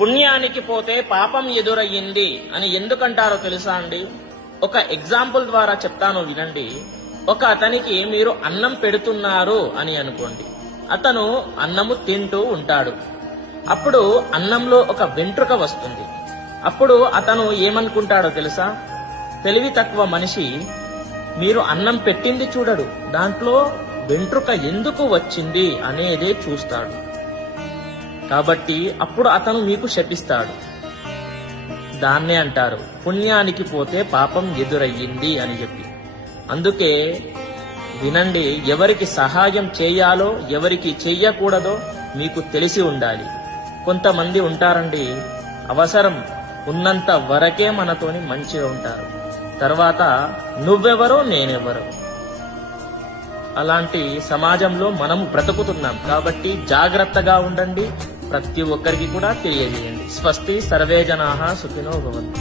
పుణ్యానికి పోతే పాపం ఎదురయ్యింది అని ఎందుకంటారో తెలుసా అండి? ఒక ఎగ్జాంపుల్ ద్వారా చెప్తాను వినండి. ఒక అతనికి మీరు అన్నం పెడుతున్నారు అని అనుకోండి. అతను అన్నము తింటూ ఉంటాడు. అప్పుడు అన్నంలో ఒక వెంట్రుక వస్తుంది. అప్పుడు అతను ఏమనుకుంటాడో తెలుసా? తెలివి తక్కువ మనిషి మీరు అన్నం పెట్టింది చూడడు, దాంట్లో వెంట్రుక ఎందుకు వచ్చింది అనేదే చూస్తాడు. కాబట్టి అప్పుడు అతను మీకు శపిస్తాడు. దాన్నే అంటారు పుణ్యానికి పోతే పాపం ఎదురయ్యింది అని చెప్పి. అందుకే వినండి, ఎవరికి సహాయం చేయాలో ఎవరికి చెయ్యకూడదో మీకు తెలిసి ఉండాలి. కొంతమంది ఉంటారండి, అవసరం ఉన్నంత వరకే మనతోని మంచిగా ఉంటారు, తర్వాత నువ్వెవరో నేనెవరో. అలాంటి సమాజంలో మనము బ్రతుకుతున్నాం. కాబట్టి జాగ్రత్తగా ఉండండి, ప్రతి ఒక్కరికి కూడా తెలియజేయండి. స్వస్తి, సర్వే జనాః సుఖినో భవంతు.